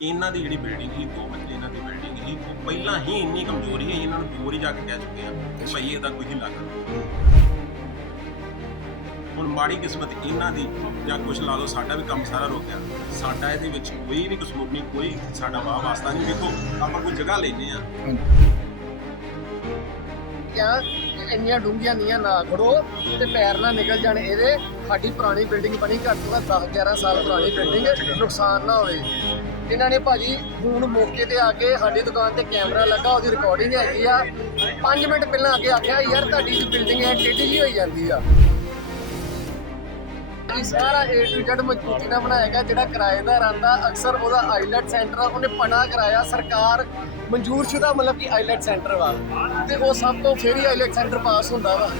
ਇਹਨਾਂ ਦੀ ਜਿਹੜੀ ਬਿਲਡਿੰਗ ਸੀ ਦੋ ਮੰਜ਼ਲੀ ਇਹਨਾਂ ਦੀ ਬਿਲਡਿੰਗ ਸੀ ਉਹ ਪਹਿਲਾਂ ਹੀ ਇੰਨੀ ਕਮਜ਼ੋਰ ਸੀ ਇਹਨਾਂ ਨੂੰ ਦੂਰ ਹੀ ਜਾ ਕੇ ਕਹਿ ਚੁੱਕੇ ਆ ਕਿ ਭਾਈ ਇਹਦਾ ਕੋਈ ਹਿੱਲਾ ਕਰੋ ਹੁਣ ਮਾੜੀ ਕਿਸਮਤ ਇਹਨਾਂ ਦੀ ਜਾਂ ਕੁਛ ਲਾ ਲਓ ਸਾਡਾ ਵੀ ਕੰਮ ਸਾਰਾ ਰੁਕ ਗਿਆ। ਸਾਡਾ ਇਹਦੇ ਵਿੱਚ ਕੋਈ ਵੀ ਕਸੂਰ ਨਹੀਂ ਕੋਈ ਸਾਡਾ ਵਾਹ ਵਾਸਤਾ ਨਹੀਂ। ਦੇਖੋ ਆਪਾਂ ਕੋਈ ਜਗ੍ਹਾ ਲੈਨੇ ਆ ਇੰਨੀਆਂ ਡੂੰਘੀਆਂ ਨੀਆਂ ਨਾ ਖੜੋ ਤੇ ਪੈਰ ਨਾ ਨਿਕਲ ਜਾਣ ਇਹਦੇ। ਸਾਡੀ ਪੁਰਾਣੀ ਬਿਲਡਿੰਗ ਬਣੀ ਘੱਟ ਤੋਂ ਘੱਟ 10 11 ਸਾਲ ਪੁਰਾਣੀ ਬਿਲਡਿੰਗ ਨੁਕਸਾਨ ਨਾ ਹੋਵੇ। ਇਹਨਾਂ ਨੇ ਭਾਜੀ ਹੁਣ ਮੌਕੇ ਤੇ ਆ ਕੇ ਸਾਡੀ ਦੁਕਾਨ ਤੇ ਕੈਮਰਾ ਲੱਗਾ, ਉਹਦੀ ਰਿਕਾਰਡਿੰਗ ਹੈਗੀ ਆ। 5 ਮਿੰਟ ਪਹਿਲਾਂ ਆ ਕੇ ਆਖਿਆ, ਯਾਰ ਤੁਹਾਡੀ ਜੋ ਬਿਲਡਿੰਗ ਹੈ, ਟੇਢੀ ਜਿਹੀ ਹੋਈ ਜਾਂਦੀ ਆ। ਇਹ ਸਾਰਾ A to Z ਮਜ਼ਬੂਤੀ ਨਾਲ ਬਣਾਇਆ ਗਿਆ, ਜਿਹੜਾ ਕਿਰਾਏਦਾਰ ਆਂਦਾ ਅਕਸਰ ਉਹਦਾ ਆਈਲੈਟ ਸੈਂਟਰ ਆ, ਉਹਨੇ ਪੜਾ ਕਰਾਇਆ ਸਰਕਾਰ ਮਨਜ਼ੂਰਸ਼ੁਦਾ ਮਤਲਬ ਕਿ ਆਈਲੈਟ ਸੈਂਟਰ ਵਾ। ਤੇ ਉਹ ਸਭ ਤੋਂ ਫੇਰ ਹੀ ਆਈਲੈਟ ਸੈਂਟਰ ਪਾਸ ਹੁੰਦਾ ਵਾ।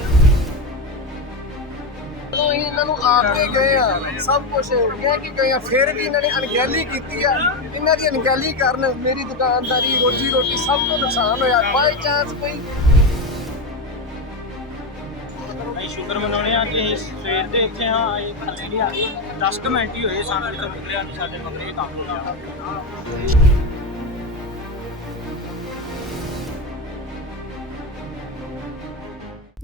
ਜਦੋਂ ਅਸੀਂ ਇਹਨਾਂ ਨੂੰ ਆਪ ਕੇ ਗਏ ਆ, ਸਭ ਕੁਝ ਕਹਿ ਕੇ ਗਏ ਆ, ਫਿਰ ਵੀ ਇਹਨਾਂ ਨੇ ਅਣਗਹਿਲੀ ਕੀਤੀ ਆ। ਇਹਨਾਂ ਦੀ ਅਣਗਹਿਲੀ ਕਾਰਨ ਮੇਰੀ ਦੁਕਾਨਦਾਰੀ, ਰੋਜੀ ਰੋਟੀ ਸਭ ਤੋਂ ਨੁਕਸਾਨ ਹੋਇਆ। ਬਾਈ ਚਾਂਸ ਕੋਈ ਅਸੀਂ ਸ਼ੁਕਰ ਮਨਾਉਣੇ ਆ ਕਿ ਅਸੀਂ ਸਵੇਰ ਦੇ ਇੱਥੇ ਹਾਂ ਅਸੀਂ ਥੱਲੇ ਨਹੀਂ ਆ 10 ਮਿੰਟ ਹੀ ਹੋਏ ਸਾਨੂੰ ਇੱਥੇ ਨਿਕਲਿਆ ਸਾਡੇ ਕਮਰੇ ਕੰਮ ਹੋਇਆ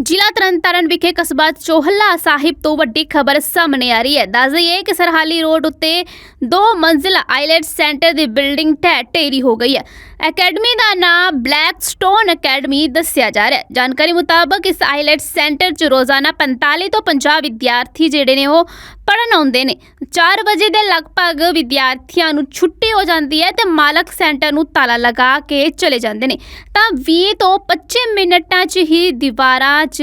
ਜ਼ਿਲ੍ਹਾ ਤਰਨਤਾਰਨ ਵਿਖੇ ਕਸਬਾ ਚੋਹਲਾ ਸਾਹਿਬ ਤੋਂ ਵੱਡੀ ਖਬਰ ਸਾਹਮਣੇ ਆ ਰਹੀ ਹੈ। ਦੱਸ ਦਈਏ ਕਿ ਸਰਹਾਲੀ ਰੋਡ ਉੱਤੇ ਦੋ ਮੰਜ਼ਿਲਾ ਆਈਲੈਟ ਸੈਂਟਰ ਦੀ ਬਿਲਡਿੰਗ ਢਹਿ ਢੇਰੀ ਹੋ ਗਈ ਹੈ। ਅਕੈਡਮੀ ਦਾ ਨਾਮ ਬਲੈਕ ਸਟੋਨ ਅਕੈਡਮੀ ਦੱਸਿਆ ਜਾ ਰਿਹਾ ਹੈ। ਜਾਣਕਾਰੀ ਮੁਤਾਬਕ ਇਸ ਆਈਲੈਟ ਸੈਂਟਰ 'ਚ ਰੋਜ਼ਾਨਾ 45 ਤੋਂ 50 ਵਿਦਿਆਰਥੀ ਜਿਹੜੇ ਨੇ ਉਹ ਪੜਨ ਆਉਂਦੇ ਨੇ। 4 ਵਜੇ ਦੇ ਲਗਭਗ ਵਿਦਿਆਰਥੀਆਂ ਨੂੰ ਛੁੱਟੀ ਹੋ ਜਾਂਦੀ ਹੈ ਤੇ ਮਾਲਕ ਸੈਂਟਰ ਨੂੰ ਤਾਲਾ ਲਗਾ ਕੇ ਚਲੇ ਜਾਂਦੇ ਨੇ। ਤਾਂ 20 ਤੋਂ 25 ਮਿੰਟਾਂ 'ਚ ਹੀ ਦੀਵਾਰਾਂ 'ਚ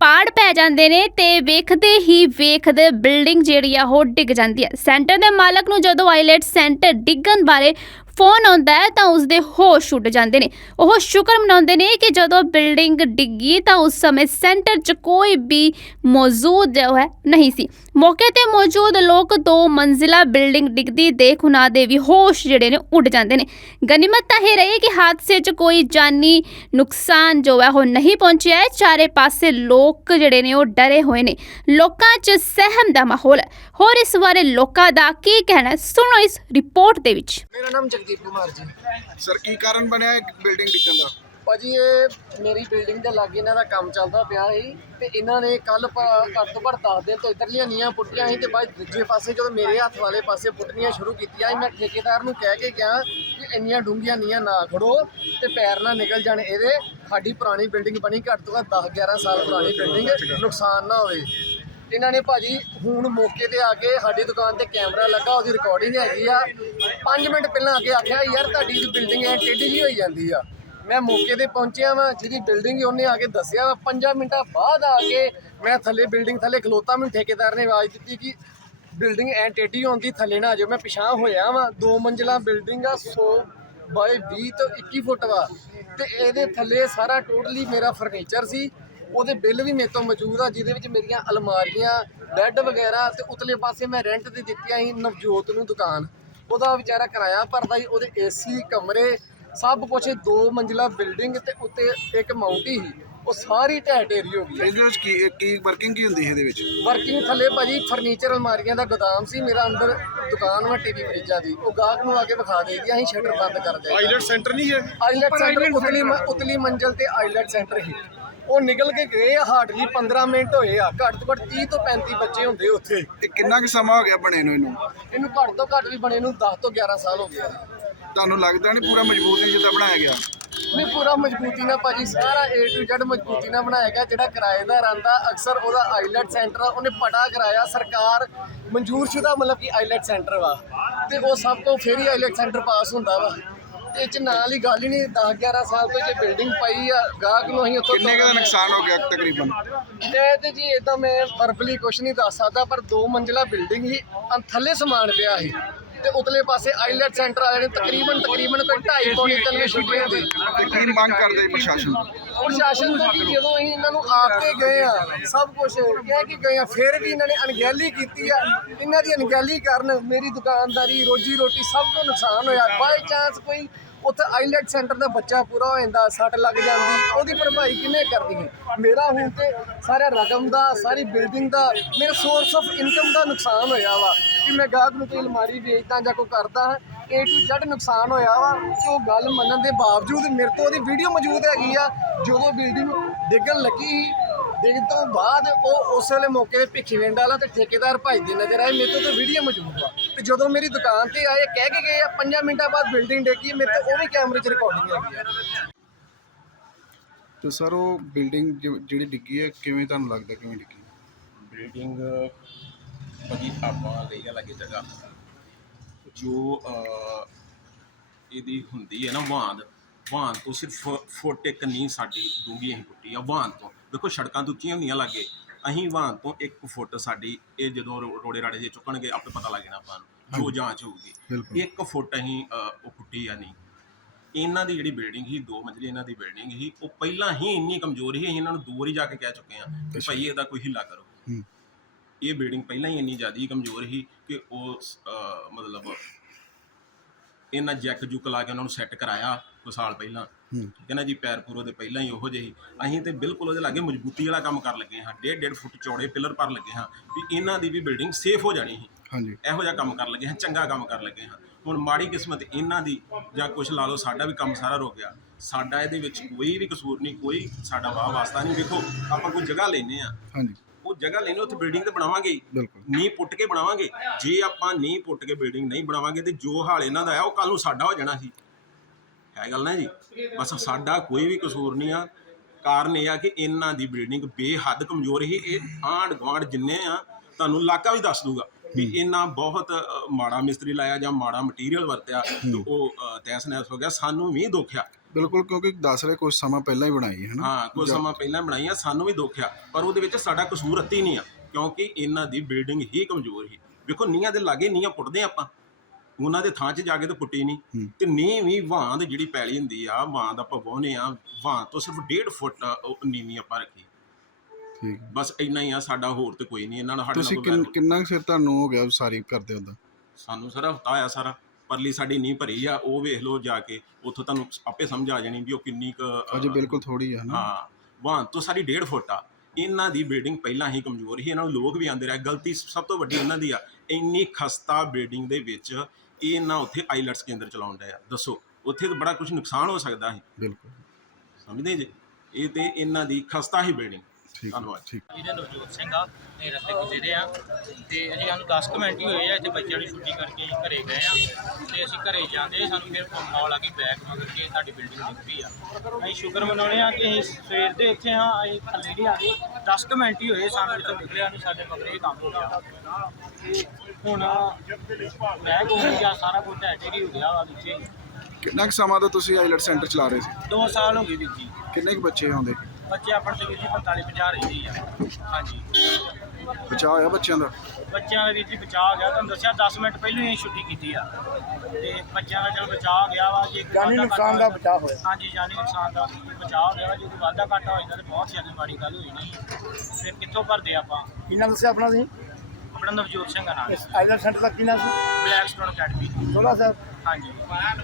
ਪਾੜ ਪੈ ਜਾਂਦੇ ਨੇ ਤੇ ਵੇਖਦੇ ਹੀ ਵੇਖਦੇ ਬਿਲਡਿੰਗ ਜਿਹੜੀ ਆ ਉਹ ਡਿੱਗ ਜਾਂਦੀ ਹੈ। ਸੈਂਟਰ ਦੇ ਮਾਲਕ ਨੂੰ ਜਦੋਂ ਆਈਲੈਟ ਸੈਂਟਰ ਡਿੱਗਣ ਬਾਰੇ ਫੋਨ ਆਉਂਦਾ ਹੈ ਤਾਂ ਉਸਦੇ ਹੋਸ਼ ਉੱਡ ਜਾਂਦੇ ਨੇ। ਉਹ ਸ਼ੁਕਰ ਮਨਾਉਂਦੇ ਨੇ ਕਿ ਜਦੋਂ ਬਿਲਡਿੰਗ ਡਿੱਗੀ ਤਾਂ ਉਸ ਸਮੇਂ ਸੈਂਟਰ 'ਚ ਕੋਈ ਵੀ ਮੌਜੂਦ ਜੋ ਹੈ, ਨਹੀਂ ਸੀ। ਮੌਕੇ ਤੇ ਮੌਜੂਦ ਲੋਕ ਦੋ ਮੰਜ਼ਿਲਾ ਬਿਲਡਿੰਗ ਡਿੱਗਦੀ ਦੇਖ ਉਹਨਾਂ ਦੇ ਵੀ ਹੋਸ਼ ਜਿਹੜੇ ਨੇ ਉੱਡ ਜਾਂਦੇ ਨੇ। ਗਨੀਮਤ ਤਾਂ ਇਹ ਰਹੀ ਕਿ ਹਾਦਸੇ 'ਚ ਕੋਈ ਜਾਨੀ ਨੁਕਸਾਨ ਜੋ ਹੈ ਉਹ ਨਹੀਂ ਪਹੁੰਚਿਆ ਹੈ। ਚਾਰੇ ਪਾਸੇ ਲੋਕ ਜਿਹੜੇ ਨੇ ਉਹ ਡਰੇ ਹੋਏ ਨੇ। ਲੋਕਾਂ 'ਚ ਸਹਿਮ ਦਾ ਮਾਹੌਲ ਹੈ। ਹੋਰ ਇਸ ਬਾਰੇ ਲੋਕਾਂ ਦਾ ਕੀ ਕਹਿਣਾ ਹੈ? ਸੁਣੋ ਇਸ ਰਿਪੋਰਟ ਦੇ ਵਿੱਚ। ਮੇਰਾ ਨਾਮ ਜਗਦੀਪ ਕੁਮਾਰ ਜੀ। ਸਰ ਕੀ ਕਾਰਨ ਬਣਿਆ ਇਹ ਬਿਲਡਿੰਗ ਡਿੱਗਣ ਦਾ? ਭਾਜੀ ਇਹ ਮੇਰੀ ਬਿਲਡਿੰਗ ਦੇ ਲਾਗੇ ਇਹਨਾਂ ਦਾ ਕੰਮ ਚੱਲਦਾ ਪਿਆ ਸੀ ਤੇ ਇਹਨਾਂ ਨੇ ਕੱਲ ਘੱਟ ਤੋਂ ਘੱਟ 10 ਦਿਨ ਤੋਂ ਇੱਧਰਲੀਆਂ ਨੀਆਂ ਪੁੱਟੀਆਂ ਸੀ ਤੇ ਬਾਅਦ ਦੂਜੇ ਪਾਸੇ ਜਦੋਂ ਮੇਰੇ ਹੱਥ ਵਾਲੇ ਪਾਸੇ ਪੁੱਟਣੀਆਂ ਸ਼ੁਰੂ ਕੀਤੀਆਂ ਸੀ ਮੈਂ ਠੇਕੇਦਾਰ ਨੂੰ ਕਹਿ ਕੇ ਗਿਆ ਕਿ ਇੰਨੀਆਂ ਡੂੰਘੀਆਂ ਨੀਆਂ ਨਾ ਖੜੋ ਤੇ ਪੈਰ ਨਾ ਨਿਕਲ ਜਾਣ ਇਹਦੇ। ਸਾਡੀ ਪੁਰਾਣੀ ਬਿਲਡਿੰਗ ਬਣੀ ਘੱਟ ਤੋਂ ਘੱਟ 10 11 ਸਾਲ ਪੁਰਾਣੀ ਬਿਲਡਿੰਗ ਨੁਕਸਾਨ ਨਾ ਹੋਵੇ। ਇਹਨਾਂ ਨੇ ਭਾਜੀ ਹੁਣ ਮੌਕੇ ਤੇ ਆ ਕੇ ਸਾਡੀ ਦੁਕਾਨ ਤੇ ਕੈਮਰਾ ਲੱਗਾ, ਉਹਦੀ ਰਿਕਾਰਡਿੰਗ ਹੈਗੀ ਆ। 5 ਮਿੰਟ ਪਹਿਲਾਂ ਆ ਕੇ ਆਖਿਆ, ਯਾਰ ਤੁਹਾਡੀ ਬਿਲਡਿੰਗ ਹੈ, ਟੇਢੀ ਹੀ ਹੋਈ ਜਾਂਦੀ ਆ। ਮੈਂ ਮੌਕੇ ਤੇ ਪਹੁੰਚਿਆ ਵਾਂ, ਜਿਹਦੀ ਬਿਲਡਿੰਗ ਉਹਨੇ ਆ ਕੇ ਦੱਸਿਆ ਵਾ। 5 ਮਿੰਟਾਂ ਬਾਅਦ ਆ ਕੇ ਮੈਂ ਥੱਲੇ ਬਿਲਡਿੰਗ ਥੱਲੇ ਖਲੋਤਾ, ਮੈਨੂੰ ਠੇਕੇਦਾਰ ਨੇ ਆਵਾਜ਼ ਦਿੱਤੀ ਕਿ ਬਿਲਡਿੰਗ ਐ ਟੇਢੀ ਹੁੰਦੀ ਥੱਲੇ ਨਾ ਆ ਜਾਓ ਮੈਂ ਪਿਛਾਂ ਹੋਇਆ ਵਾਂ। ਦੋ ਮੰਜ਼ਿਲਾ ਬਿਲਡਿੰਗ ਆ 100 ਬਾਈ 20 ਤੋਂ 21 ਫੁੱਟ ਵਾ। ਤੇ ਇਹਦੇ ਥੱਲੇ ਸਾਰਾ ਟੋਟਲੀ ਮੇਰਾ ਫਰਨੀਚਰ ਸੀ। ਉਹਦੇ ਬਿੱਲ ਵੀ ਮੇਰੇ ਤੋਂ ਮੌਜੂਦ ਆ ਜਿਹਦੇ ਵਿੱਚ ਮੇਰੀਆਂ ਅਲਮਾਰੀਆਂ ਬੈੱਡ ਵਗੈਰਾ ਤੇ ਉਤਲੇ ਪਾਸੇ ਮੈਂ ਰੈਂਟ ਤੇ ਦਿੱਤੀਆਂ ਸੀ ਨਵਜੋਤ ਨੂੰ ਦੁਕਾਨ। ਉਹਦਾ ਵਿਚਾਰਾ ਕਿਰਾਇਆ ਭਰਦਾ ਸੀ ਉਹਦੇ ਏਸੀ ਕਮਰੇ ਸਭ ਕੁਝ ਦੋ ਮੰਜ਼ਿਲਾ ਬਿਲਡਿੰਗ ਤੇ ਉੱਤੇ ਇੱਕ ਮਾਉਂਟੀ ਸੀ। ਉਹ ਸਾਰੀ ਢਹਿ ਢੇਰੀ ਹੋ ਗਈ। ਇਹਦੇ ਵਿੱਚ ਕੀ ਕੀ ਵਰਕਿੰਗ ਕੀ ਹੁੰਦੀ ਹੈ ਇਹਦੇ ਵਿੱਚ? ਵਰਕਿੰਗ ਥੱਲੇ ਭਾਜੀ ਫਰਨੀਚਰ ਅਲਮਾਰੀਆਂ ਦਾ ਗੋਦਾਮ ਸੀ ਮੇਰਾ ਅੰਦਰ ਦੁਕਾਨ ਵਾ ਟੀਵੀ ਫਰਿੱਜਾਂ ਦੀ। ਉਹ ਗਾਹਕ ਨੂੰ ਆ ਕੇ ਵਿਖਾ ਦੇਗੀ ਅਸੀਂ ਸ਼ਟਰ ਬੰਦ ਕਰ ਦੇ ਆਈਲੈਟ ਸੈਂਟਰ ਨਹੀਂ ਹੈ? ਆਈਲੈਟ ਸੈਂਟਰ ਉਤਲੀ ਮ- ਉਤਲੀ ਮੰਜ਼ਲ ਤੇ ਆਈਲੈਟ ਸੈਂਟਰ ਹੀ ਉਹ ਨਿਕਲ ਕੇ ਗਏ ਆ ਹਾਰਡਲੀ 15 ਮਿੰਟ ਹੋਏ ਆ। ਘੱਟ ਤੋਂ ਘੱਟ 30 ਤੋਂ 35 ਬੱਚੇ ਹੁੰਦੇ ਉੱਥੇ। ਇਹ ਕਿੰਨਾ ਕੁ ਸਮਾਂ ਹੋ ਗਿਆ ਬਣੇ ਨੂੰ ਇਹਨੂੰ? ਇਹਨੂੰ ਘੱਟ ਤੋਂ ਘੱਟ ਵੀ ਬਣੇ ਨੂੰ 10 ਤੋਂ 11 ਸਾਲ ਹੋ ਗਏ ਆ। ਤੁਹਾਨੂੰ ਲੱਗਦਾ ਨਹੀਂ ਪੂਰਾ ਮਜ਼ਬੂਤ ਨਹੀਂ ਜਿੱਦਾਂ ਬਣਾਇਆ ਗਿਆ? ਨਹੀਂ ਪੂਰਾ ਮਜ਼ਬੂਤੀ ਨਾਲ ਭਾਜੀ ਸਾਰਾ A to Z ਮਜ਼ਬੂਤੀ ਨਾਲ ਬਣਾਇਆ ਗਿਆ ਜਿਹੜਾ ਕਿਰਾਏਦਾਰ ਆਂਦਾ ਅਕਸਰ ਉਹਦਾ ਆਈਲੈਟ ਸੈਂਟਰ ਉਹਨੇ ਪੜਾ ਕਰਾਇਆ ਸਰਕਾਰ ਮਨਜ਼ੂਰਸ਼ੁਦਾ ਮਤਲਬ ਕਿ ਆਈਲੈਟ ਸੈਂਟਰ ਵਾ। ਤੇ ਉਹ ਸਭ ਤੋਂ ਫੇਰ ਹੀ ਆਈਲੈਟ ਸੈਂਟਰ ਪਾਸ ਹੁੰਦਾ ਵਾ। ਤੇ ਇਹ ਚ ਨਾਲ ਹੀ ਗੱਲ ਹੀ ਨਹੀਂ 10 11 ਸਾਲ ਤੋਂ ਜੇ ਬਿਲਡਿੰਗ ਪਈ ਆ ਗਾਹਕ ਨੂੰ ਅਸੀਂ ਉੱਥੋਂ ਕਿੰਨੇ ਕੁ ਦਾ ਨੁਕਸਾਨ ਹੋ ਗਿਆ ਤਕਰੀਬਨ? ਇਹ ਤੇ ਜੀ ਇਦਾਂ ਮੈਂ ਵਰਬਲੀ ਕੁਝ ਨਹੀਂ ਦੱਸ ਸਕਦਾ ਪਰ ਦੋ ਮੰਜ਼ਿਲਾ ਬਿਲਡਿੰਗ ਹੀ ਅੰ- ਥੱਲੇ ਸਮਾਨ ਪਿਆ ਸੀ। ਤੇ ਉਤਲੇ ਪਾਸੇ ਆਈਲੈਟ ਸੈਂਟਰ ਵਾਲੇ ਨੇ ਤਕਰੀਬਨ ਤਕਰੀਬਨ ਕੋਈ 2.5 ਪੌਣੇ ਤਿੰਨ ਵਜੇ ਛੁੱਟੀ ਹੁੰਦੀ ਤੇ ਕੀ ਮੰਗ ਕਰਦੇ ਪ੍ਰਸ਼ਾਸਨ ਤੋਂ? ਪ੍ਰਸ਼ਾਸਨ ਨੂੰ ਕਿ ਜਦੋਂ ਅਸੀਂ ਇਹਨਾਂ ਨੂੰ ਆਪ ਕੇ ਗਏ ਆ ਸਭ ਕੁਝ ਕਹਿ ਕੇ ਗਏ ਆ ਫਿਰ ਵੀ ਇਹਨਾਂ ਨੇ ਅਣਗਹਿਲੀ ਕੀਤੀ ਆ। ਇਹਨਾਂ ਦੀ ਅਣਗਹਿਲੀ ਕਾਰਨ ਮੇਰੀ ਦੁਕਾਨਦਾਰੀ ਰੋਜੀ ਰੋਟੀ ਸਭ ਤੋਂ ਨੁਕਸਾਨ ਹੋਇਆ। ਬਾਈ ਚਾਂਸ ਕੋਈ ਉੱਥੇ ਆਈਲੈਟ ਸੈਂਟਰ ਦਾ ਬੱਚਾ ਪੂਰਾ ਹੋ ਜਾਂਦਾ, ਸੱਟ ਲੱਗ ਜਾਂਦੀ, ਉਹਦੀ ਭਰਪਾਈ ਕਿੰਨੇ ਕਰਦੀ ਹੈ? ਮੇਰਾ ਹੁਣ ਤੇ ਸਾਰਾ ਰਕਮ ਦਾ, ਸਾਰੀ ਬਿਲਡਿੰਗ ਦਾ, ਮੇਰਾ ਸੋਰਸ ਆਫ ਇਨਕਮ ਦਾ ਨੁਕਸਾਨ ਹੋਇਆ ਵਾ। ਕਿ ਮੈਂ ਗਾਹਕ ਨੂੰ ਕੋਈ ਅਲਮਾਰੀ ਵੇਚਦਾ ਜਾਂ ਕੋਈ ਕਰਦਾ ਹਾਂ, A to Z ਨੁਕਸਾਨ ਹੋਇਆ ਵਾ। ਕਿ ਉਹ ਗੱਲ ਮੰਨਣ ਦੇ ਬਾਵਜੂਦ ਮੇਰੇ ਤੋਂ ਉਹਦੀ ਵੀਡੀਓ ਮੌਜੂਦ ਹੈਗੀ ਆ। ਜਦੋਂ ਬਿਲਡਿੰਗ ਡਿੱਗਣ ਲੱਗੀ ਸੀ ਡਿੱਗਣ ਤੋਂ ਬਾਅਦ ਉਹ ਉਸ ਵੇਲੇ ਮੌਕੇ ਤੇ ਭਿੱਖੀ ਵਿੰਡ ਵਾਲਾ ਤੇ ਠੇਕੇਦਾਰ ਭਾਈ ਦੇ ਨਜ਼ਰ ਆਏ ਮੇਰੇ ਤੋਂ ਤਾਂ ਵੀਡੀਓ ਮੌਜੂਦ ਵਾ ਤੇ ਜਦੋਂ ਮੇਰੀ ਦੁਕਾਨ ਤੇ ਆਏ ਕਹਿ ਕੇ ਗਏ ਆ 5 ਮਿੰਟਾਂ ਬਾਅਦ ਬਿਲਡਿੰਗ ਡਿੱਗੀ ਮੇਰੇ ਤੋਂ ਉਹ ਵੀ ਕੈਮਰੇ 'ਚ ਰਿਕਾਰਡਿੰਗ ਆ ਤੇ ਸਰ ਉਹ ਬਿਲਡਿੰਗ ਜਿਹੜੀ ਡਿੱਗੀ ਹੈ ਕਿਵੇਂ ਤੁਹਾਨੂੰ ਲੱਗਦਾ ਕਿਵੇਂ ਡਿੱਗੀ? ਬਿਲਡਿੰਗ ਭਾਜੀ ਆਪਾਂ ਲਈ ਆ ਲੱਗੇ ਜਗ੍ਹਾ। ਜੋ ਅਹ, ਇਹਦੀ ਹੁੰਦੀ ਹੈ ਨਾ ਵਾਂਦ ਵਾਂਦ ਤੋਂ ਸਿਰਫ ਫੁੱਟ ਇੱਕ ਨਹੀਂ ਸਾਡੀ ਡੂੰਗੀ ਅਸੀਂ ਪੁੱਟੀ ਆ ਵਾਂਦ ਤੋਂ। ਦੇਖੋ ਸੜਕਾਂ ਤੋਂ ਉੱਚੀਆਂ ਹੁੰਦੀਆਂ ਲੱਗੇ ਅਸੀਂ ਵਾਂਦ ਤੋਂ 1 ਫੁੱਟ ਸਾਡੀ ਇਹ ਜਦੋਂ ਰੋੜੇ ਰਾੜੇ ਜੇ ਚੁੱਕਣਗੇ ਆਪੇ ਪਤਾ ਲੱਗ ਜਾਣਾ ਆਪਾਂ ਨੂੰ ਜੋ ਜਾਂਚ ਹੋਊਗੀ। 1 ਫੁੱਟ ਅਸੀਂ ਉਹ ਪੁੱਟੀ ਆ ਨਹੀਂ। ਇਹਨਾਂ ਦੀ ਜਿਹੜੀ ਬਿਲਡਿੰਗ ਸੀ ਦੋ ਮੰਜ਼ਲੀ ਇਹਨਾਂ ਦੀ ਬਿਲਡਿੰਗ ਸੀ ਉਹ ਪਹਿਲਾਂ ਹੀ ਇੰਨੀ ਕਮਜ਼ੋਰ ਸੀ ਅਸੀਂ ਇਹਨਾਂ ਨੂੰ ਦੋ ਵਾਰੀ ਜਾ ਕੇ ਕਹਿ ਚੁੱਕੇ ਹਾਂ ਕਿ। ਭਾਈ ਇਹਦਾ ਕੋਈ ਹਿੱਲਾ ਕਰੋ। ਇਹ ਬਿਲਡਿੰਗ ਪਹਿਲਾਂ ਹੀ ਇੰਨੀ ਜ਼ਿਆਦਾ ਕਮਜ਼ੋਰ ਸੀ ਕਿ ਉਹ ਮਤਲਬ ਇਹਨਾਂ ਜੈਕ ਜੁਕ ਲਾ ਕੇ ਉਹਨਾਂ ਨੂੰ ਸੈੱਟ ਕਰਾਇਆ। ਕੋਈ ਸਾਲ ਪਹਿਲਾਂ। ਠੀਕ ਹੈ ਨਾ ਜੀ ਪੈਰ ਪੂਰੋ ਦੇ ਪਹਿਲਾਂ ਹੀ ਉਹੋ ਜਿਹੀ। ਅਸੀਂ ਤੇ ਬਿਲਕੁਲ ਉਹਦੇ ਲਾਗੇ ਮਜ਼ਬੂਤੀ ਵਾਲਾ ਕੰਮ ਕਰ ਲੱਗੇ ਹਾਂ। ਡੇਢ ਡੇਢ ਫੁੱਟ ਚੌੜੇ ਪਿਲਰ ਪਰ ਲੱਗੇ ਹਾਂ ਵੀ ਇਹਨਾਂ ਦੀ ਵੀ ਬਿਲਡਿੰਗ ਸੇਫ ਹੋ ਜਾਣੀ ਸੀ। ਹਾਂਜੀ। ਇਹੋ ਜਿਹਾ ਕੰਮ ਕਰਨ ਲੱਗੇ ਹਾਂ ਚੰਗਾ ਕੰਮ ਕਰਨ ਲੱਗੇ ਹਾਂ। ਹੁਣ ਮਾੜੀ ਕਿਸਮਤ ਇਹਨਾਂ ਦੀ ਜਾਂ ਕੁਝ ਲਾ ਲਓ ਸਾਡਾ ਵੀ ਕੰਮ ਸਾਰਾ ਰੁਕ ਗਿਆ। ਸਾਡਾ ਇਹਦੇ ਵਿੱਚ ਕੋਈ ਵੀ ਕਸੂਰ ਨਹੀਂ ਕੋਈ ਸਾਡਾ ਵਾਹ ਵਾਸਤਾ ਨਹੀਂ। ਦੇਖੋ ਆਪਾਂ ਕੋਈ ਜਗ੍ਹਾ ਲੈਨੇ ਆ ਹਾਂਜੀ। ਉਹ ਜਗ੍ਹਾ ਲੈਨੇ ਉੱਥੇ ਬਿਲਡਿੰਗ ਤੇ ਬਣਾਵਾਂਗੇ। ਬਿਲਕੁਲ। ਨੀਂਹ ਪੁੱਟ ਕੇ ਬਣਾਵਾਂਗੇ। ਜੇ ਆਪਾਂ ਨੀਂਹ ਪੁੱਟ ਕੇ ਬਿਲਡਿੰਗ ਨਹੀਂ ਬਣਾਵਾਂਗੇ ਤੇ ਜੋ ਹਾਲ ਇਹਨਾਂ ਦਾ ਆ ਉਹ ਕੱਲ ਨੂੰ ਸਾਡਾ ਹੋ ਜਾਣਾ ਸੀ। ਹੈ ਗੱਲ ਨਾ ਜੀ। ਬਸ ਸਾਡਾ ਕੋਈ ਵੀ ਕਸੂਰ ਨਹੀਂ ਆ। ਕਾਰਨ ਇਹ ਆ ਕਿ ਇਹਨਾਂ ਦੀ ਬਿਲਡਿੰਗ ਬੇਹੱਦ ਕਮਜ਼ੋਰ ਸੀ। ਇਹ ਆਂਢ ਗੁਆਂਢ ਜਿੰਨੇ ਆ ਤੁਹਾਨੂੰ ਇਲਾਕਾ ਵੀ ਦੱਸ ਦੂਗਾ ਵੀ ਇਹਨਾਂ ਬਹੁਤ ਮਾੜਾ ਮਿਸਤਰੀ ਲਾਇਆ ਜਾਂ ਮਾੜਾ ਮਟੀਰੀਅਲ ਵਰਤਿਆ ਤੇ ਉਹ ਅ, ਤਹਿਸ ਨਹਿਸ ਹੋ ਗਿਆ। ਸਾਨੂੰ ਵੀ ਦੁੱਖ ਆ। ਬਿਲਕੁਲ ਕਿਉਂਕਿ ਦੱਸ ਰਹੇ ਕੁਝ ਸਮਾਂ ਪਹਿਲਾਂ ਹੀ ਬਣਾਈ ਹੈ ਨਾ ਹਾਂ ਕੁਝ ਸਮਾਂ ਪਹਿਲਾਂ ਬਣਾਈਆਂ ਸਾਨੂੰ ਵੀ ਦੁੱਖ ਆ। ਪਰ ਉਹਦੇ ਵਿੱਚ ਸਾਡਾ ਕਸੂਰ ਅੱਤੀ ਨਹੀਂ ਆ ਕਿਉਂਕਿ ਇਹਨਾਂ ਦੀ ਬਿਲਡਿੰਗ ਹੀ ਕਮਜ਼ੋਰ ਸੀ। ਵੇਖੋ ਨੀਹਾਂ ਦੇ ਲਾਗੇ ਨੀਹਾਂ ਪੁੱਟਦੇ ਆਪਾਂ। ਉਹਨਾਂ ਦੇ ਥਾਂ 'ਚ ਜਾ ਕੇ ਤਾਂ ਪੁੱਟੀ ਨਹੀਂ। ਤੇ ਨੀਂਹ ਵੀ ਦੀ ਜਿਹੜੀ ਪੈਲੀ ਹੁੰਦੀ ਆ ਵਾਂ ਦਾ ਆਪਾਂ ਵਾਹੁੰਦੇ ਆ ਵਾਂ ਤੋਂ ਸਿਰਫ 1.5 ਫੁੱਟ ਉਹ ਨੀਵੀਂ ਆਪਾਂ ਰੱਖੀ। ਠੀਕ। ਬਸ ਇੰਨਾ ਹੀ ਆ ਸਾਡਾ ਹੋਰ ਤੇ ਕੋਈ ਨਹੀਂ ਇਹਨਾਂ ਨਾਲ ਸਾਡੇ ਤੁਸੀਂ ਕਿੰਨ- ਕੁ ਚਿਰ ਤੁਹਾਨੂੰ ਹੋ ਗਿਆ ਸਾਰੀ ਕਰਦੇ ਹੁੰਦਾ? ਸਾਨੂੰ ਸਾਰਾ ਹਫਤਾ ਆਇਆ ਸਾਰਾ ਪਰਲੀ ਸਾਡੀ ਨੀਂਹ ਭਰੀ ਆ ਉਹ ਵੇਖ ਲਓ ਜਾ ਕੇ ਉੱਥੋਂ ਤੁਹਾਨੂੰ ਆਪੇ ਸਮਝ ਆ ਜਾਣੀ ਵੀ ਉਹ ਕਿੰਨੀ ਕੁ ਅਜੇ ਬਿਲਕੁਲ ਥੋੜੀ ਹੈ ਨਾ ਹਾਂ ਵਾਂ ਤੋਂ ਸਾਡੀ 1.5 ਫੁੱਟ ਆ। ਇਹਨਾਂ ਦੀ ਬਿਲਡਿੰਗ ਪਹਿਲਾਂ ਹੀ ਕਮਜ਼ੋਰ ਸੀ ਇਹਨਾਂ ਨੂੰ ਲੋਕ ਵੀ ਆਂਦੇ ਰਹੇ ਗਲਤੀ ਸਭ ਤੋਂ ਵੱਡੀ ਇਹਨਾਂ ਦੀ ਆ ਇੰਨੀ ਖਸਤਾ ਬਿਲਡਿੰਗ ਦੇ ਵਿੱਚ ਇਹ ਨਾ ਉੱਥੇ ਆਈਲੈਟਸ ਕੇਂਦਰ ਚਲਾਉਣ ਡਿਆ ਦੱਸੋ ਉੱਥੇ ਤਾਂ ਬੜਾ ਕੁਝ ਨੁਕਸਾਨ ਹੋ ਸਕਦਾ ਹੈ ਬਿਲਕੁਲ। ਸਮਝਦੇ ਜੇ? ਇਹ ਤੇ ਇਹਨਾਂ ਦੀ ਖਸਤਾ ਹੀ ਬਿਲਡਿੰਗ ਧੰਨਵਾਦ। ਠੀਕ ਇਹਦੇ ਨਵਜੋਤ ਸਿੰਘ ਆ ਇਹ ਰਸਤੇ ਗੁਜ਼ਰੇ ਦੇ ਆ। ਤੇ ਅਜੇ ਸਾਨੂੰ 10 ਕੁ ਮਿੰਟ ਹੀ ਹੋਏ ਆ ਇੱਥੇ ਬੱਚਿਆਂ ਦੀ ਛੁੱਟੀ ਕਰਕੇ ਅਸੀਂ ਘਰੇ ਗਏ ਆ। ਤੇ ਅਸੀਂ ਘਰੇ ਜਾਂਦੇ ਸਾਨੂੰ ਫਿਰ ਕਾਲ ਆ ਗਈ ਬੈਕ ਮਗਰ ਕੇ ਸਾਡੀ ਬਿਲਡਿੰਗ ਡਿੱਗ ਪਈ ਆ। ਅਸੀਂ ਸ਼ੁਕਰ ਮਨਾਉਣੇ ਆ ਕਿ ਅਸੀਂ ਸਵੇਰ ਦੇ ਇੱਥੇ ਹਾਂ ਅਸੀਂ ਥੱਲੇ ਨਹੀਂ ਆ ਗਏ। 10 ਕੁ ਮਿੰਟ ਹੀ ਹੋਏ ਸਾਨੂੰ ਇੱਥੋਂ ਨਿਕਲਿਆ ਨਹੀਂ ਸਾਡੇ ਮਗਰ ਇਹ ਕੰਮ ਹੋ ਗਿਆ। ਤੇ ਹੁਣ ਮੈਂ ਕੋਈ ਗਿਆ ਸਾਰਾ ਕੁਝ ਢਹਿ ਹੋ ਗਿਆ ਵਾ ਵਿੱਚੇ। ਕਿੰਨਾ ਕੁ ਸਮਾਂ ਤੋਂ ਤੁਸੀਂ ਆਈਲੈਟ ਸੈਂਟਰ ਚਲਾ ਰਹੇ ਸੀ? 2 ਸਾਲ ਹੋ ਗਏ ਵੀਰ ਜੀ ਕਿੰਨੇ ਕੁ ਬੱਚੇ ਆਉਂਦੇ? ਬੱਚੇ ਆਪਣੇ ਤੇ ਵੀਰ ਜੀ 45 50 ਰਹਿੰਦੀ ਆ। ਹਾਂਜੀ। ਬਚਾਅ ਹੋਇਆ ਬੱਚਿਆਂ ਦਾ? ਬੱਚਿਆਂ ਦਾ ਵੀਰ ਜੀ ਬਚਾਅ ਹੋ ਗਿਆ। ਤੁਹਾਨੂੰ ਦੱਸਿਆ 10 ਮਿੰਟ ਪਹਿਲਾਂ ਹੀ ਛੁੱਟੀ ਕੀਤੀ ਆ। ਤੇ ਬੱਚਿਆਂ ਦਾ ਚਲ ਬਚਾਅ ਹੋ ਗਿਆ ਵਾ। ਜੇ ਜਾਨੀ ਵਾਧਾ ਨੁਕਸਾਨ ਦਾ ਬਚਾਅ ਹੋਇਆ। ਹਾਂਜੀ ਜਾਨੀ ਨੁਕਸਾਨ ਦਾ ਬਚਾਅ ਹੋ ਗਿਆ ਜੇ ਕੋਈ ਵਾਧਾ ਘਾਟਾ ਹੋ ਜਾਂਦਾ ਤੇ ਬਹੁਤ ਜ਼ਿਆਦਾ ਮਾੜੀ ਗੱਲ ਹੋਈ ਨਹੀਂ ਫਿਰ ਕਿੱਥੋਂ ਭਰਦੇ ਆਪਾਂ? ਕੀ ਨਾਮ ਦੱਸਿਆ ਆਪਣਾ ਸੀ ਆਪਣਾ ਨਵਜੋਤ ਸਿੰਘ ਆ ਨਾਮ ਆਈਲੈਂਡ ਸੈਂਟਰ ਦਾ ਕੀ ਨਾਮ ਸੀ? Black stone academy. Sola Sahib. ਹਾਂਜੀ।